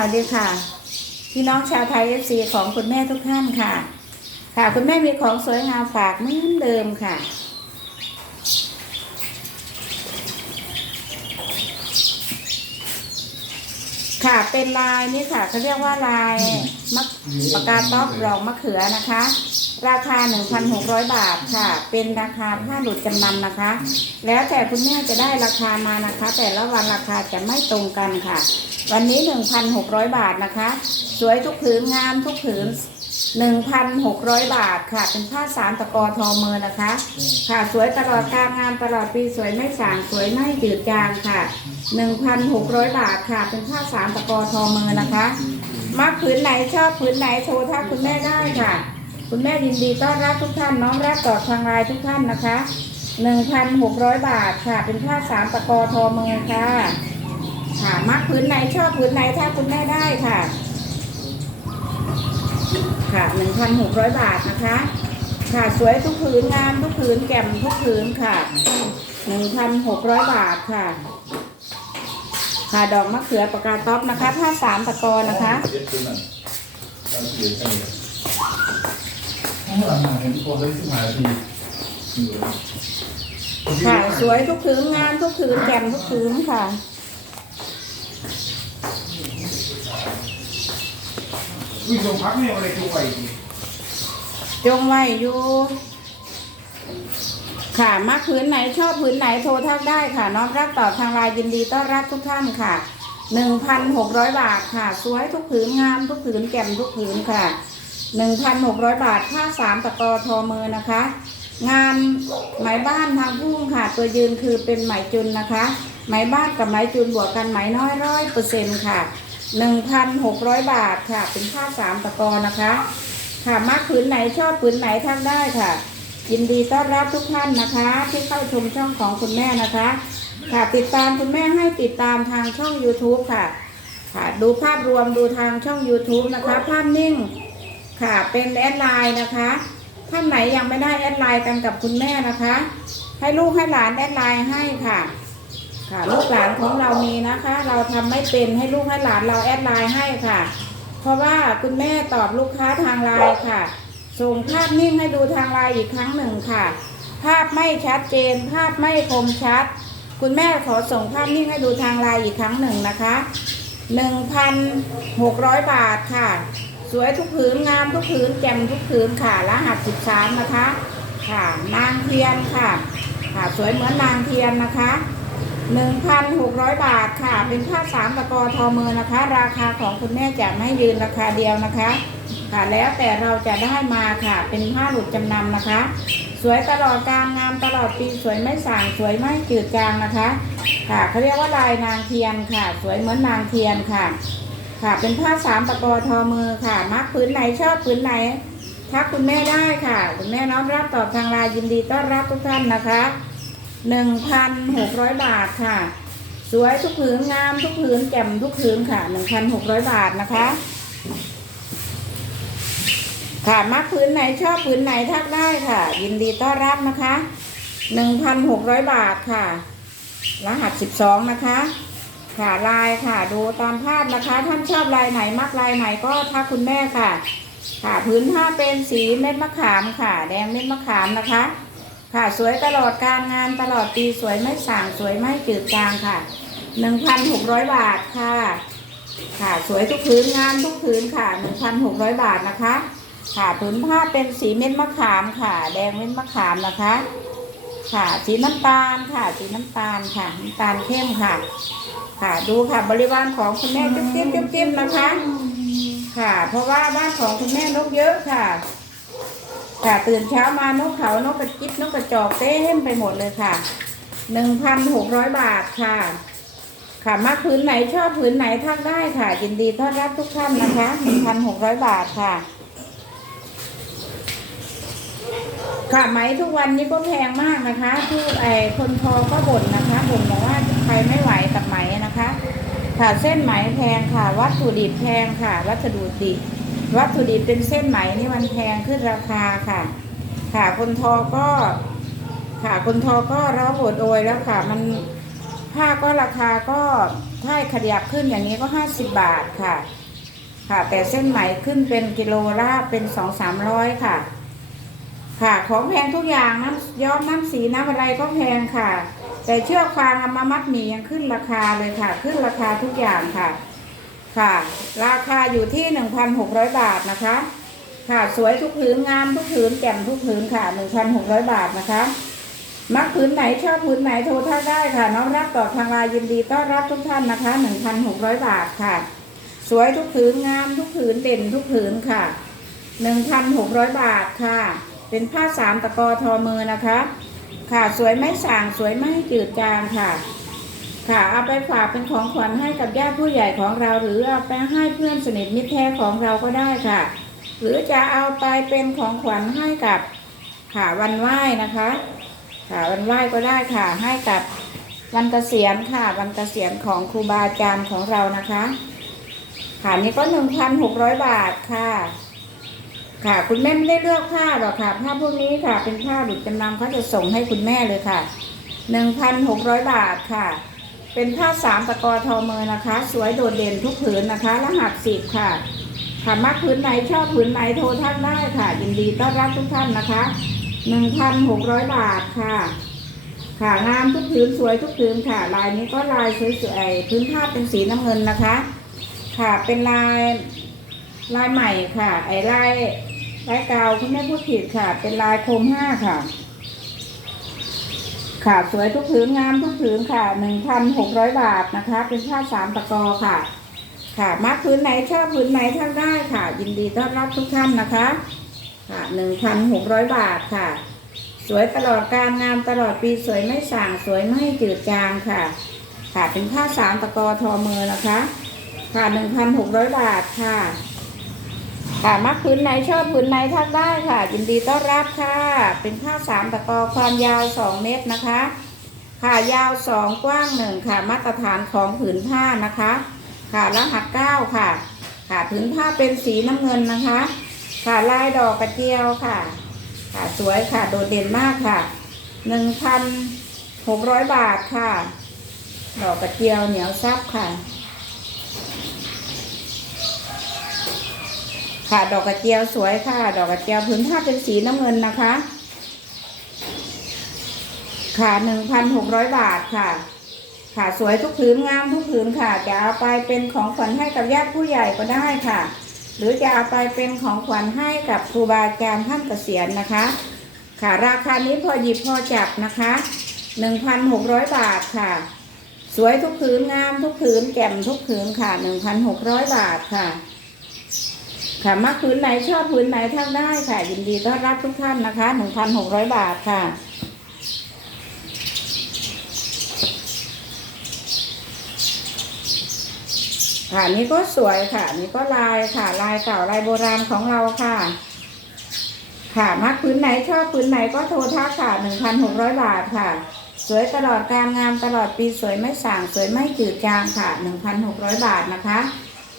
สวัสดีค่ะ พี่น้องชาวไทยเอฟซีของคุณแม่ทุกท่านค่ะ ค่ะคุณแม่มีของสวยงามฝากเหมือนเดิมค่ะ ค่ะเป็นลายนี่ค่ะเขาเรียกว่าลายมะปากกาต๊อกดอกมะเขือนะคะ ราคา 1,600 บาทค่ะ เป็นราคาผ้าหลุดจำนำนะคะ แล้วแต่คุณแม่จะได้ราคามานะคะ แต่ละวันราคาจะไม่ตรงกันค่ะ วันนี้ 1,600 บาทนะคะ สวยทุกผืนงามทุกผืน 1,600 บาทค่ะ เป็นผ้าสามตะกอทอมือนะคะ ค่ะสวยตลอดการงานตลอดปีสวยไม่สางสวยไม่จืดจางค่ะ 1,600 บาทค่ะ เป็นผ้าสามตะกอทอมือนะคะมักผืนไหนชอบผืนไหนโทรทักคุณแม่ได้ค่ะ คุณแม่ยินดีต้อนรับทุกท่านน้อมรับต่อทางไลน์ทุกท่านนะคะ 1,600 บาทค่ะ เป็นผ้าสามตะกอทอมือค่ะ ค่ะมักผืนไหนชอบผืนไหนถ้าคุณแม่ได้ค่ะ ค่ะ1,600บาทนะคะ ค่ะสวยทุกผืนงามทุกผืนแก่มทุกผืนค่ะ1,600บาทค่ะ ค่ะดอกมะเขือปากกาต๊อปนะคะผ้าสามตะกอนะคะค่ะสวยทุกผืนงามทุกผืนแจ่มทุกผืนค่ะ วิ่งลงพักเนี่ยอะไรตัวไปจงไว้อยู่ค่ะมักผืนไหนชอบผืนไหนโทรทักได้ค่ะ น้องรับตอบทางไลน์ยินดีต้อนรับทุกท่านค่ะ1,600บาทค่ะ สวยทุกผืนงามทุกผืนแก่มทุกผืนค่ะ1,600บาทผ้าสามตะกอทอมือนะคะ งานไหมบ้านทางพุ่งค่ะ ตัวยืนคือเป็นไหมจุนนะคะ ไหมบ้านกับไหมจุนบวกกันไหมน้อยร้อยเปอร์เซ็นต์ค่ะ 1,600 บาทค่ะ เป็นผ้าสามตะกอนนะคะ ค่ะมักผืนไหนชอบผืนไหนทักได้ค่ะ ยินดีต้อนรับทุกท่านนะคะ ที่เข้าชมช่องของคุณแม่นะคะ ค่ะติดตามคุณแม่ให้ติดตามทางช่อง YouTube ค่ะ ค่ะ ดูภาพรวมดูทางช่อง YouTube นะคะ ภาพนิ่งค่ะเป็นแอดไลน์นะคะท่านไหนยังไม่ได้แอดไลน์กันกับคุณแม่นะคะ ให้ลูกให้หลานแอดไลน์ให้ค่ะ ค่ะลูกหลานของเรามีนะคะ เราทำไม่เป็นให้ลูกให้หลานเราแอดไลน์ให้ค่ะ เพราะว่าคุณแม่ตอบลูกค้าทางไลน์ค่ะ ส่งภาพนิ่งให้ดูทางไลน์อีกครั้งหนึ่งค่ะ ภาพไม่ชัดเจน ภาพไม่คมชัด คุณแม่ขอส่งภาพนิ่งให้ดูทางไลน์อีกครั้งหนึ่งนะคะ1,600 บาทค่ะ สวยทุกผืนงามทุกผืนแจ่มทุกผืนค่ะรหัส13นะคะ ค่ะ นางเทียนค่ะ ค่ะ สวยเหมือนนางเทียนนะคะ 1,600 บาทค่ะ เป็นผ้าสามตะกอทอมือนะคะ ราคาของคุณแม่จะไม่ยืนราคาเดียวนะคะ ค่ะแล้วแต่เราจะได้มาค่ะ เป็นผ้าหลุดจำนำนะคะ สวยตลอดกลารงามตลอดปีสวยไม่ส่างสวยไม่จืดจางนะคะ ค่ะเขาเรียกว่าลายนางเทียนค่ะ สวยเหมือนนางเทียนค่ะ ค่ะเป็นผ้าสามตะกอทอมือค่ะ มักผืนไหนชอบผืนไหนทักคุณแม่ได้ค่ะ คุณแม่น้อมรับตอบทางไลน์ยินดีต้อนรับทุกท่านนะคะ 1,600บาทค่ะ สวยทุกผืนงามทุกผืนแจ่มทุกผืนค่ะ1,600บาทนะคะ ค่ะมักผืนไหนชอบผืนไหนทักได้ค่ะ ยินดีต้อนรับนะคะ1,600บาทค่ะ รหัส12นะคะ ค่ะลายค่ะ ดูตามภาพนะคะ ท่านชอบลายไหนมักลายไหนก็ทักคุณแม่ค่ะ ค่ะพื้นผ้าเป็นสีเม็ดมะขามค่ะ แดงเม็ดมะขามนะคะ ค่ะสวยตลอดการงานตลอดปีสวยไม่ส่างสวยไม่จืดจางค่ะ1,600บาทค่ะ ค่ะสวยทุกพื้นงามทุกพื้นค่ะ1,600บาทนะคะ ค่ะผืนผ้าเป็นสีเม็ดมะขามค่ะ แดงเม็ดมะขามนะคะ ค่ะสีน้ำตาลค่ะ สีน้ำตาลค่ะน้ำตาลเข้มค่ะ ค่ะดูค่ะบริวารของคุณแม่จุ๊บจิ๊บนะคะ ค่ะ เพราะว่าบ้านของคุณแม่นกเยอะค่ะ ค่ะตื่นเช้ามานกเขานกกระจิบนกกระจอกเต้นไปหมดเลยค่ะหนึ่งพันหกร้อยบาทค่ะ ค่ะมาพื้นไหนชอบพื้นไหนทักได้ค่ะ ยินดีต้อนรับทุกท่านนะคะหนึ่งพันหกร้อยบาทค่ะ ค่ะไหมทุกวันนี้ก็แพงมากนะคะทุกไอ้คนพอก็บ่นนะคะบ่นบอกว่าใครไม่ไหวกับไหมนะคะ ค่ะเส้นไหมแพงค่ะ วัตถุดิบแพงค่ะ วัสดุดิบ วัตถุดิบเป็นเส้นไหมนี่มันแพงขึ้นราคาค่ะ ค่ะคนทอก็ ค่ะคนทอก็ร้องโอดโอยแล้วค่ะ มันผ้าก็ราคาก็ถ้าขยับขึ้นอย่างนี้ก็ห้าสิบบาทค่ะ ค่ะ แต่เส้นไหมขึ้นเป็นกิโลละเป็นสองสามร้อยค่ะ ค่ะ ของแพงทุกอย่างน้ำย้อมน้ำสีน้ำอะไรก็แพงค่ะ แต่เชือกฟางเอามามัดหมี่ยังขึ้นราคาเลยค่ะ ขึ้นราคาทุกอย่างค่ะ ค่ะ ราคาอยู่ที่ 1,600 บาทนะคะ ค่ะสวยทุกผืนงามทุกผืนแจ่มทุกผืนค่ะ 1,600 บาทนะคะมักผืนไหนชอบผืนไหนโทรท่าได้ค่ะ น้องรับต่อทางไลน์ยินดีต้อนรับทุกท่านนะคะ 1,600 บาทค่ะ สวยทุกผืนงามทุกผืนเด่นทุกผืนค่ะ 1,600 บาทค่ะ เป็นผ้าสามตะกอทอมือนะคะ ค่ะสวยไม่ส่างสวยไม่จืดจางค่ะ ค่ะเอาไปฝากเป็นของขวัญให้กับญาติผู้ใหญ่ของเรา หรือเอาไปให้เพื่อนสนิทมิตรแท้ของเราก็ได้ค่ะ หรือจะเอาไปเป็นของขวัญให้กับค่ะวันไหว้นะคะค่ะวันไหว้ก็ได้ค่ะ ให้กับวันเกษียณค่ะ วันเกษียณของครูบาอาจารย์ของเรานะคะค่ะนี่ก็หนึ่งพันหกร้อยบาทค่ะ ค่ะ คุณแม่ไม่ได้เลือกผ้าหรอกค่ะผ้าพวกนี้ค่ะ เป็นผ้าหลุดจำนำเขาจะส่งให้คุณแม่เลยค่ะหนึ่งพันหกร้อยบาทค่ะ เป็นผ้าสามตะกอทอมือนะคะ สวยโดดเด่นทุกผืนนะคะ รหัสสิบค่ะค่ะมักผืนไหนชอบผืนไหนโทรทักได้ค่ะ ยินดีต้อนรับทุกท่านนะคะหนึ่งพันหกร้อยบาทค่ะ ค่ะงามทุกผืนสวยทุกผืนค่ะ ลายนี้ก็ลายสวยๆพื้นผ้าเป็นสีน้ำเงินนะคะ ค่ะเป็นลายลายใหม่ค่ะ ไอ้ลายลายเก่าคุณแม่พูดผิดค่ะ เป็นลายโคมห้าค่ะ ค่ะสวยทุกผืนงามทุกผืนค่ะหนึ่งพันหกร้อยบาทนะคะ เป็นผ้าสามตะกอค่ะ ค่ะมักผืนไหนชอบผืนไหนทักได้ค่ะ ยินดีต้อนรับทุกท่านนะคะ ค่ะหนึ่งพันหกร้อยบาทค่ะ สวยตลอดการงามตลอดปีสวยไม่ส่างสวยไม่จืดจางค่ะ ค่ะเป็นผ้าสามตะกอทอมือนะคะ ค่ะหนึ่งพันหกร้อยบาทค่ะ ค่ะมักผืนไหนชอบผืนไหนทักได้ค่ะยินดีต้อนรับค่ะ เป็นผ้าสามตะกอความยาวสองเมตรนะคะ ค่ะยาวสองกว้างหนึ่งค่ะ มาตรฐานของผืนผ้านะคะ ค่ะรหัสเก้าค่ะ ค่ะผืนผ้าเป็นสีน้ำเงินนะคะ ค่ะลายดอกกระเจียวค่ะ ค่ะสวยค่ะโดดเด่นมากค่ะหนึ่งพันหกร้อยบาทค่ะ ดอกกระเจียวเหนียวซับค่ะ ค่ะ ดอกกระเจียวสวยค่ะ ดอกกระเจียวพื้นผ้าเป็นสีน้ำเงินนะคะ ค่ะหนึ่งพันหกร้อยบาทค่ะ ค่ะสวยทุกผืนงามทุกผืนค่ะ จะเอาไปเป็นของขวัญให้กับญาติผู้ใหญ่ก็ได้ค่ะ หรือจะเอาไปเป็นของขวัญให้กับครูบาอาจารย์ท่านเกษียณนะคะ ค่ะราคานี้พอหยิบพอจับนะคะหนึ่งพันหกร้อยบาทค่ะ สวยทุกผืนงามทุกผืนแจ่มทุกผืนค่ะหนึ่งพันหกร้อยบาทค่ะ ค่ะมักผืนไหนชอบผืนไหนทักได้ค่ะ ยินดีต้อนรับทุกท่านนะคะหนึ่งพันหกร้อยบาทค่ะค่ะนี่ก็สวยค่ะ นี่ก็ลายค่ะ ลายเก่าลายโบราณของเราค่ะ ค่ะมักผืนไหนชอบผืนไหนก็โทรทักค่ะหนึ่งพันหกร้อยบาทค่ะ สวยตลอดการงานตลอดปีสวยไม่ส่างสวยไม่จืดจางค่ะหนึ่งพันหกร้อยบาทนะคะ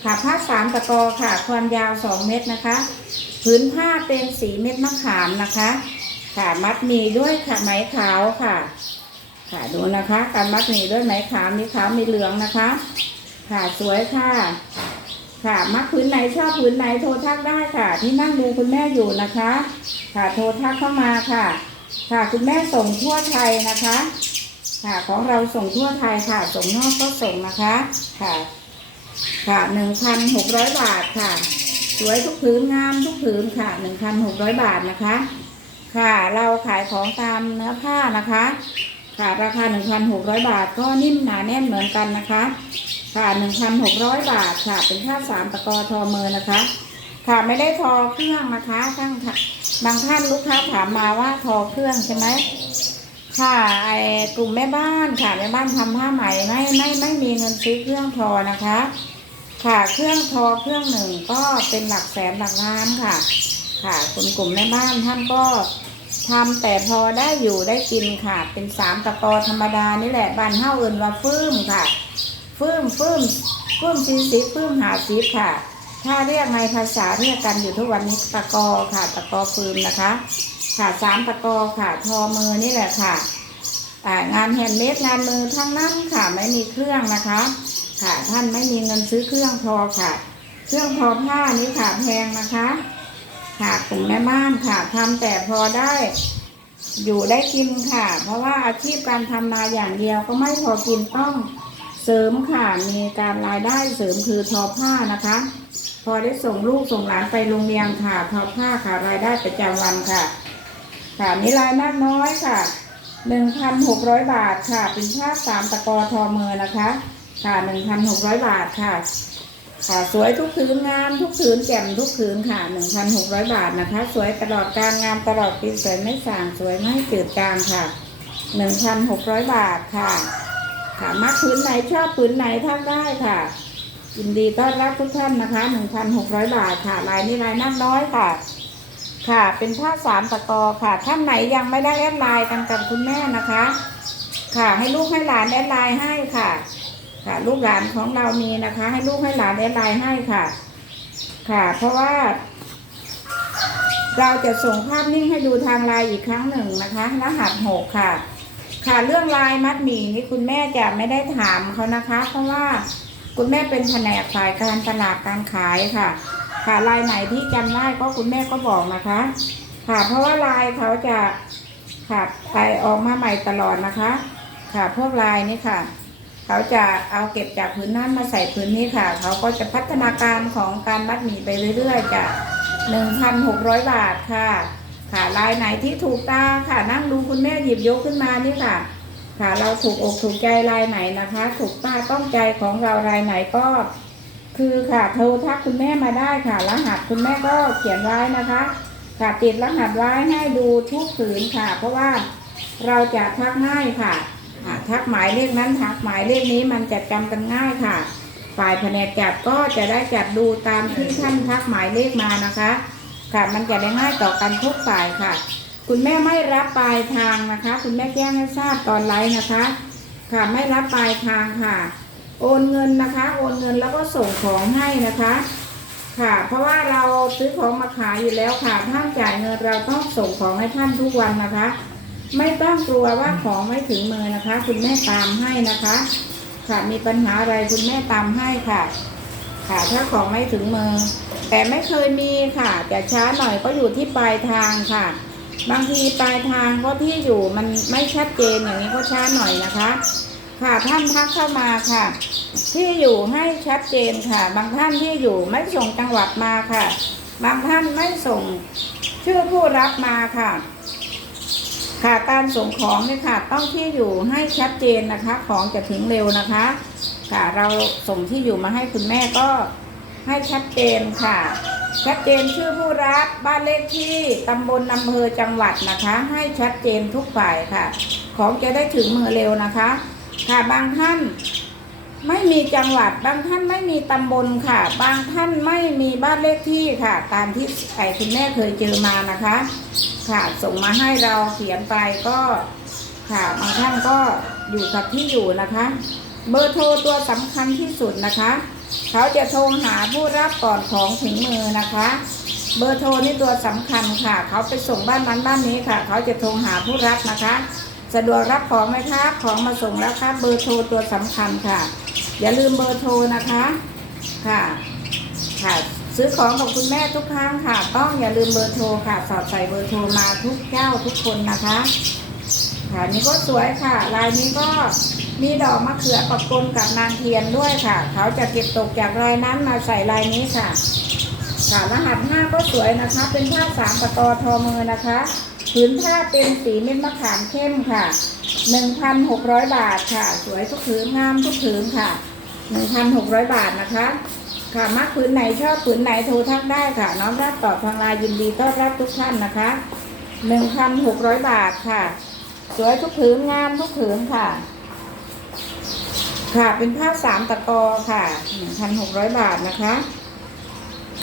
ค่ะผ้าสามตะกอค่ะ ความยาวสองเมตรนะคะผืนผ้าเป็นสีเม็ดมะขามนะคะ ค่ะมัดมีด้วยค่ะไหมขาวค่ะ ค่ะดูนะคะ การมัดมีด้วยไหมขาวมีขาวมีเหลืองนะคะ ค่ะสวยค่ะ ค่ะมักผืนไหนชอบผืนไหนโทรทักได้ค่ะ ที่นั่งดูคุณแม่อยู่นะคะ ค่ะโทรทักเข้ามาค่ะ ค่ะคุณแม่ส่งทั่วไทยนะคะ ค่ะของเราส่งทั่วไทยค่ะ ส่งนอกก็ส่งนะคะ ค่ะ ค่ะหนึ่งพันหกร้อยบาทค่ะ สวยทุกผืนงามทุกผืนค่ะหนึ่งพันหกร้อยบาทนะคะ ค่ะเราขายของตามเนื้อผ้านะคะ ค่ะราคาหนึ่งพันหกร้อยบาทก็นิ่มหนาแน่นเหมือนกันนะคะ ค่ะหนึ่งพันหกร้อยบาทค่ะ เป็นผ้าสามตะกอทอมือนะคะ ค่ะไม่ได้ทอเครื่องนะคะท่านค่ะบางท่านลูกค้าถามมาว่าทอเครื่องใช่ไหมค่ะไอกลุ่มแม่บ้านค่ะแม่บ้านทำผ้าไหมไม่ไม่ไม่มีเงินซื้อเครื่องทอนะคะ ค่ะ เครื่องทอเครื่องหนึ่งก็เป็นหลักแสนหลักล้านค่ะ ค่ะคุณกลุ่มแม่บ้านท่านก็ทำแต่พอได้อยู่ได้กินค่ะ เป็นสามตะกอธรรมดานี่แหละบ้านเฮ้าเอินว่าฟื้มค่ะ ฟื้มฟื้มฟื้มซีซีฟื้มหาซีค่ะ ถ้าเรียกในภาษาเรียกกันอยู่ทุกวันนี้ตะกอค่ะ ตะกอฟืนนะคะ ค่ะสามตะกอค่ะ ทอมือนี่แหละค่ะงานแฮนด์เมดงานมือทั้งนั้นค่ะไม่มีเครื่องนะคะ ค่ะ ท่านไม่มีเงินซื้อเครื่องทอค่ะ เครื่องทอผ้านี้ค่ะแพงนะคะ ค่ะกลุ่มแม่บ้านค่ะทำแต่พอได้ อยู่ได้กินค่ะ เพราะว่าอาชีพการทำนาอย่างเดียวก็ไม่พอกินต้องเสริมค่ะมีการรายได้เสริมคือทอผ้านะคะ พอได้ส่งลูกส่งหลานไปโรงเรียนค่ะ ทอผ้าค่ะรายได้ประจำวันค่ะ ค่ะนี่รายมากน้อยค่ะหนึ่งพันหกร้อยบาทค่ะ เป็นผ้าสามตะกอทอมือนะคะ ค่ะหนึ่งพันหกร้อยบาทค่ะ ค่ะสวยทุกผืนงามทุกผืนแจ่มทุกผืนค่ะหนึ่งพันหกร้อยบาทนะคะ สวยตลอดการงามตลอดปีสวยไม่สางสวยไม่จืดจางค่ะหนึ่งพันหกร้อยบาทค่ะค่ะมักผืนไหนชอบผืนไหนทักได้ค่ะยินดีต้อนรับทุกท่านนะคะหนึ่งพันหกร้อยบาทค่ะลายนี้ลายนักน้อยค่ะค่ะ เป็นผ้าสามตะกอค่ะ ท่านไหนยังไม่ได้แอดไลน์กันกับคุณแม่นะคะ ค่ะ ให้ลูกให้หลานแอดไลน์ให้ค่ะ ค่ะ ลูกหลานของเรามีนะคะ ให้ลูกให้หลานแอดไลน์ให้ค่ะ ค่ะ เพราะว่า เราจะส่งภาพนิ่งให้ดูทางไลน์อีกครั้งหนึ่งนะคะรหัสหกค่ะ ค่ะเรื่องลายมัดหมี่นี่คุณแม่จะไม่ได้ถามเขานะคะ เพราะว่าคุณแม่เป็นแผนกฝ่ายการตลาดการขายค่ะ ค่ะลายไหนที่จำได้ก็คุณแม่ก็บอกนะคะ ค่ะ เพราะว่าลายเขาจะค่ะไปออกมาใหม่ตลอดนะคะ ค่ะพวกลายนี่ค่ะ เขาจะเอาเก็บจากพื้นนั้นมาใส่พื้นนี้ค่ะ เขาก็จะพัฒนาการของการมัดหมี่ไปเรื่อยๆจาก1,600 บาทค่ะ ค่ะลายไหนที่ถูกตาค่ะ นั่งดูคุณแม่หยิบยกขึ้นมานี่ค่ะ ค่ะเราถูกอกถูกใจลายไหนนะคะ ถูกตาต้องใจของเราลายไหนก็คือค่ะโทรทักคุณแม่มาได้ค่ะ รหัสคุณแม่ก็เขียนไว้นะคะ ค่ะติดรหัสไว้ให้ดูทุกผืนค่ะ เพราะว่าเราจะทักง่ายค่ะ ทักหมายเลขนั้นทักหมายเลขนี้มันจะจำกันง่ายค่ะ ฝ่ายแผนกจัดก็จะได้จัดดูตามที่ท่านทักหมายเลขมานะคะ ค่ะมันจะได้ง่ายต่อกันทุกฝ่ายค่ะ คุณแม่ไม่รับปลายทางนะคะ คุณแม่แจ้งให้ทราบตอนไลฟ์นะคะ ค่ะไม่รับปลายทางค่ะ โอนเงินนะคะ โอนเงินแล้วก็ส่งของให้นะคะค่ะ เพราะว่าเราซื้อของมาขายอยู่แล้วค่ะ ท่านจ่ายเงินเราต้องส่งของให้ท่านทุกวันนะคะ ไม่ต้องกลัวว่าของไม่ถึงมือนะคะ คุณแม่ตามให้นะคะ ค่ะมีปัญหาอะไรคุณแม่ตามให้ค่ะ ค่ะถ้าของไม่ถึงมือ แต่ไม่เคยมีค่ะแต่ช้าหน่อยก็อยู่ที่ปลายทางค่ะ บางทีปลายทางก็ที่อยู่มันไม่ชัดเจนอย่างนี้ก็ช้าหน่อยนะคะ ค่ะท่านทักเข้ามาค่ะ ที่อยู่ให้ชัดเจนค่ะ บางท่านที่อยู่ไม่ส่งจังหวัดมาค่ะ บางท่านไม่ส่งชื่อผู้รับมาค่ะ ค่ะการส่งของเนี่ยค่ะต้องที่อยู่ให้ชัดเจนนะคะ ของจะถึงเร็วนะคะ ค่ะเราส่งที่อยู่มาให้คุณแม่ก็ให้ชัดเจนค่ะ ชัดเจนชื่อผู้รับบ้านเลขที่ตำบลอำเภอจังหวัดนะคะ ให้ชัดเจนทุกฝ่ายค่ะ ของจะได้ถึงมือเร็วนะคะ ค่ะบางท่านไม่มีจังหวัดบางท่านไม่มีตำบลค่ะ บางท่านไม่มีบ้านเลขที่ค่ะ ตามที่ไอ้คุณแม่เคยเจอมานะคะ ค่ะส่งมาให้เราเขียนไปก็ค่ะบางท่านก็อยู่กับที่อยู่นะคะ เบอร์โทรตัวสำคัญที่สุดนะคะ เขาจะโทรหาผู้รับก่อนของถึงมือนะคะ เบอร์โทรนี่ตัวสำคัญค่ะ เขาไปส่งบ้านนั้นบ้านนี้ค่ะ เขาจะโทรหาผู้รับนะคะสะดวกรับของไหมครับของมาส่งแล้วครับเบอร์โทรตัวสำคัญค่ะ อย่าลืมเบอร์โทรนะคะ ค่ะ ค่ะ ซื้อของกับคุณแม่ทุกครั้งค่ะ ต้องอย่าลืมเบอร์โทรค่ะ สอดใส่เบอร์โทรมาทุกเจ้าทุกคนนะคะค่ะนี่ก็สวยค่ะ ลายนี้ก็มีดอกมะเขือประปนกับนางเทียนด้วยค่ะ เขาจะเก็บตกจากลายนั้นมาใส่ลายนี้ค่ะ ค่ะรหัสห้าก็สวยนะคะ เป็นผ้าสามประตอทอมือนะคะผืนผ้าเป็นสีเม็ดมะขามเข้มค่ะหนึ่งพันหกร้อยบาทค่ะ สวยทุกผืนงามทุกผืนค่ะหนึ่งพันหกร้อยบาทนะคะ ค่ะมักผืนไหนชอบผืนไหนโทรทักได้ค่ะ น้องรับตอบทางไลน์ยินดีต้อนรับทุกท่านนะคะหนึ่งพันหกร้อยบาทค่ะ สวยทุกผืนงามทุกผืนค่ะ ค่ะเป็นผ้าสามตะกอค่ะหนึ่งพันหกร้อยบาทนะคะ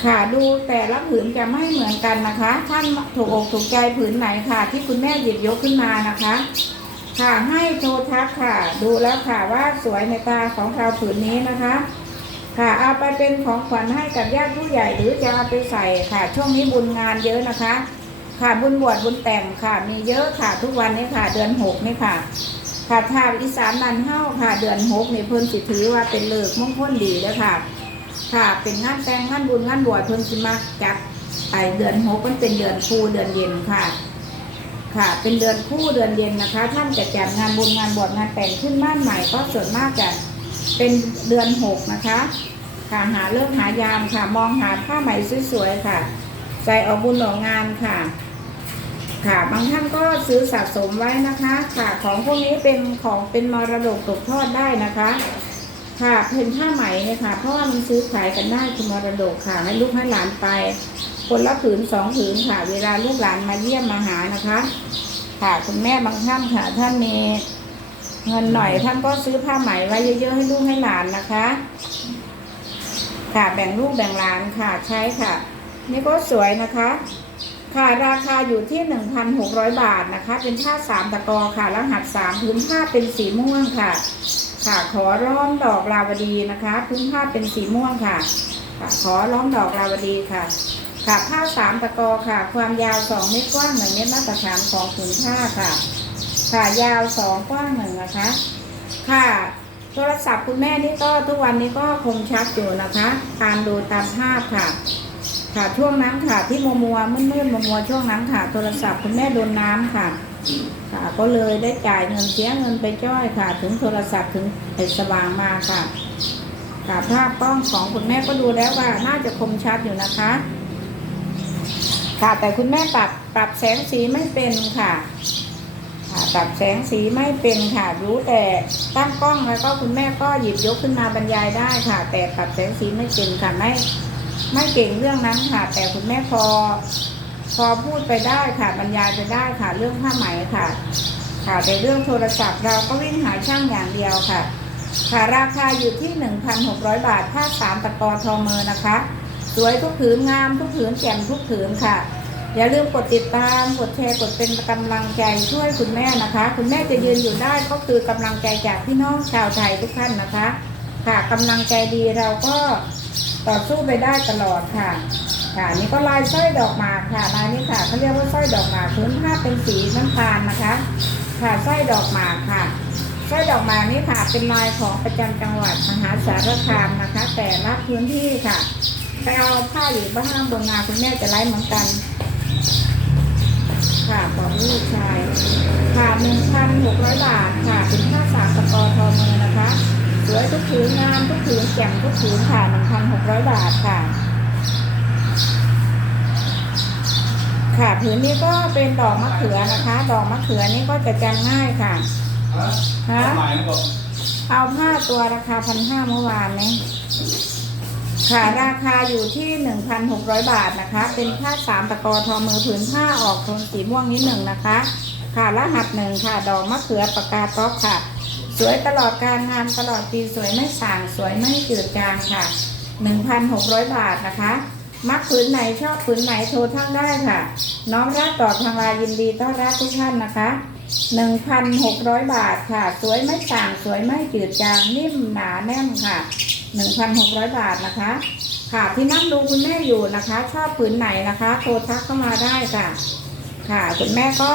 ค่ะดูแต่ละผืนจะไม่เหมือนกันนะคะ ท่านถูกอกถูกใจผืนไหนค่ะ ที่คุณแม่หยิบยกขึ้นมานะคะค่ะให้โทรทักค่ะ ดูแล้วค่ะว่าสวยในตาของเราผืนนี้นะคะ ค่ะเอาไปเป็นของขวัญให้กับญาติผู้ใหญ่หรือจะเอาไปใส่ค่ะ ช่วงนี้บุญงานเยอะนะคะ ค่ะบุญบวชบุญแต่งค่ะ มีเยอะค่ะทุกวันนี้ค่ะ เดือนหกนี่ค่ะ ค่ะทางอีสานนันเฮ้าค่ะ เดือนหกในเพิ่นสิถือว่าเป็นเลิกมงคลดีเด้อค่ะ ค่ะเป็นงานแต่งงานบุญงานบวชเพิ่นสิมาจัดไอเดือนหกมันเป็นเดือนคู่เดือนเย็นค่ะ ค่ะ เป็นเดือนคู่เดือนเย็นนะคะ ท่านจะจัดงานบุญงานบวชงานแต่งขึ้นบ้านใหม่ก็ส่วนมากจะ เป็นเดือนหกนะคะค่ะหาเลิกหายามค่ะ มองหาผ้าไหมสวยๆค่ะใจออกบุญออกงานค่ะ ค่ะบางท่านก็ซื้อสะสมไว้นะคะ ค่ะของพวกนี้เป็นของเป็นมรดกตกทอดได้นะคะ ค่ะเป็นผ้าไหมเนี่ยค่ะ เพราะว่ามันซื้อขายกันได้คือมรดกค่ะให้ลูกให้หลานไปคนละผืนสองผืนค่ะ เวลาลูกหลานมาเยี่ยมมาหานะคะ ค่ะคุณแม่บางท่านค่ะท่านมี เงินหน่อยท่านก็ซื้อผ้าไหมไว้เยอะๆให้ลูกให้หลานนะคะ ค่ะแบ่งลูกแบ่งหลานค่ะใช้ค่ะ นี่ก็สวยนะคะ ค่ะราคาอยู่ที่ 1,600 บาทนะคะ เป็นผ้าสามตะกอค่ะรหัสสามพื้นผ้าเป็นสีม่วงค่ะ ค่ะขอร้อมดอกลาวดีนะคะ พื้นผ้าเป็นสีม่วงค่ะค่ะขอร้อมดอกลาวดีค่ะ ค่ะผ้าสามตะกอค่ะ ความยาวสองเมตรกว้างหนึ่งเมตรมาตรฐานของผืนผ้าค่ะ ค่ะยาวสองกว้างหนึ่งนะคะ ค่ะโทรศัพท์คุณแม่นี่ก็ทุกวันนี้ก็คงชัดอยู่นะคะการดูตามภาพค่ะ ค่ะช่วงนั้นค่ะที่มัวมัวมืดมืดมัวมัวช่วงนั้นค่ะ โทรศัพท์คุณแม่โดนน้ำค่ะ ค่ะก็เลยได้จ่ายเงินเสียเงินไปจ้อยค่ะ ถึงโทรศัพท์ถึงไอสว่างมาค่ะค่ะภาพกล้องของคุณแม่ก็ดูแล้วว่าน่าจะคมชัดอยู่นะคะ ค่ะแต่คุณแม่ปรับปรับแสงสีไม่เป็นค่ะ ปรับแสงสีไม่เป็นค่ะรู้แต่ตั้งกล้องแล้วก็คุณแม่ก็หยิบยกขึ้นมาบรรยายได้ค่ะ แต่ปรับแสงสีไม่เป็นค่ะไม่ไม่เก่งเรื่องนั้นค่ะ แต่คุณแม่พอ พอพูดไปได้ค่ะ บรรยายไปได้ค่ะ เรื่องผ้าไหมค่ะ ค่ะแต่เรื่องโทรศัพท์เราก็วิ่งหาช่างอย่างเดียวค่ะ ค่ะราคาอยู่ที่ 1,600 บาทผ้าสามตะกอทอมือนะคะ สวยทุกผืนงามทุกผืนแจ่มทุกผืนค่ะ อย่าลืมกดติดตาม กดแชร์ กดเป็นกำลังใจช่วยคุณแม่นะคะ คุณแม่จะยืนอยู่ได้ก็คือกำลังใจจากพี่น้องชาวไทยทุกท่านนะคะ ค่ะกำลังใจดีเราก็ต่อสู้ไปได้ตลอดค่ะ ค่ะนี่ก็ลายสร้อยดอกหมากค่ะลายนี้ค่ะเขาเรียกว่าสร้อยดอกหมากพื้นผ้าเป็นสีน้ำตาลนะคะ ค่ะสร้อยดอกหมากค่ะสร้อยดอกหมากนี่ค่ะเป็นลายของประจำจังหวัดมหาสารคามนะคะ แต่ละพื้นที่ค่ะไปเอาผ้าอยู่บ้านบนนาคุณแม่จะไล่เหมือนกัน ค่ะของลูกชาย ค่ะหนึ่งพันหกร้อยบาทค่ะเป็นผ้าสามตะกอทอมือนะคะสวยทุกผืนงามทุกผืนแจ่มทุกผืนค่ะหนึ่งพันหกร้อยบาทค่ะ ค่ะผืนนี้ก็เป็นดอกมะเขือนะคะ ดอกมะเขือนี่ก็จะจำง่ายค่ะฮะหมายนะบอกเอาผ้าตัวราคาพันห้าเมื่อวานนี้ ค่ะราคาอยู่ที่หนึ่งพันหกร้อยบาทนะคะ เป็นผ้าสามตะกอทอมือผืนผ้าออกโทนสีม่วงนิดหนึ่งนะคะ ค่ะรหัสหนึ่งค่ะ ดอกมะเขือปากกาต๊อกค่ะ สวยตลอดการงานตลอดปีสวยไม่ส่างสวยไม่จืดจางค่ะหนึ่งพันหกร้อยบาทนะคะ มักผืนไหนชอบผืนไหนโทรทั้งได้ค่ะ น้องรับตอบทางไลน์ยินดีต้อนรับทุกท่านนะคะ หนึ่งพันหกร้อยบาทค่ะ สวยไม่ส่างสวยไม่จืดจางนิ่มหนาแน่นค่ะหนึ่งพันหกร้อยบาทนะคะ ค่ะที่นั่งดูคุณแม่อยู่นะคะ ชอบผืนไหนนะคะโทรทักเข้ามาได้ค่ะ ค่ะคุณแม่ก็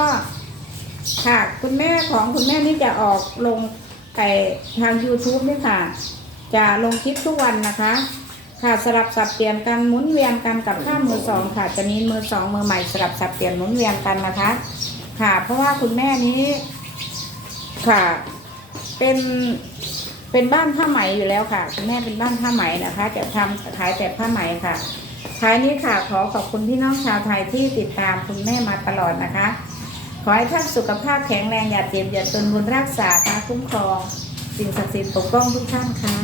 ค่ะ คุณแม่ของคุณแม่นี่จะออกลงแต่ทาง YouTube นี่ค่ะ จะลงคลิปทุกวันนะคะ ค่ะสลับสับเปลี่ยนกันหมุนเวียนกันกับผ้ามือสองค่ะ จะมีมือสองมือใหม่สลับสับเปลี่ยนหมุนเวียนกันนะคะ ค่ะ เพราะว่าคุณแม่นี้ค่ะ เป็นเป็นบ้านผ้าไหมอยู่แล้วค่ะ คุณแม่เป็นบ้านผ้าไหมนะคะ จะทำขายแต่ผ้าไหมค่ะท้ายนี้ค่ะขอขอบคุณพี่น้องชาวไทยที่ติดตามคุณแม่มาตลอดนะคะ ขอให้ท่านสุขภาพแข็งแรงอย่าเจ็บอย่าจนบุญรักษากาคุ้มครอง สิ่งศักดิ์สิทธิ์ปกป้องทุกท่านค่ะ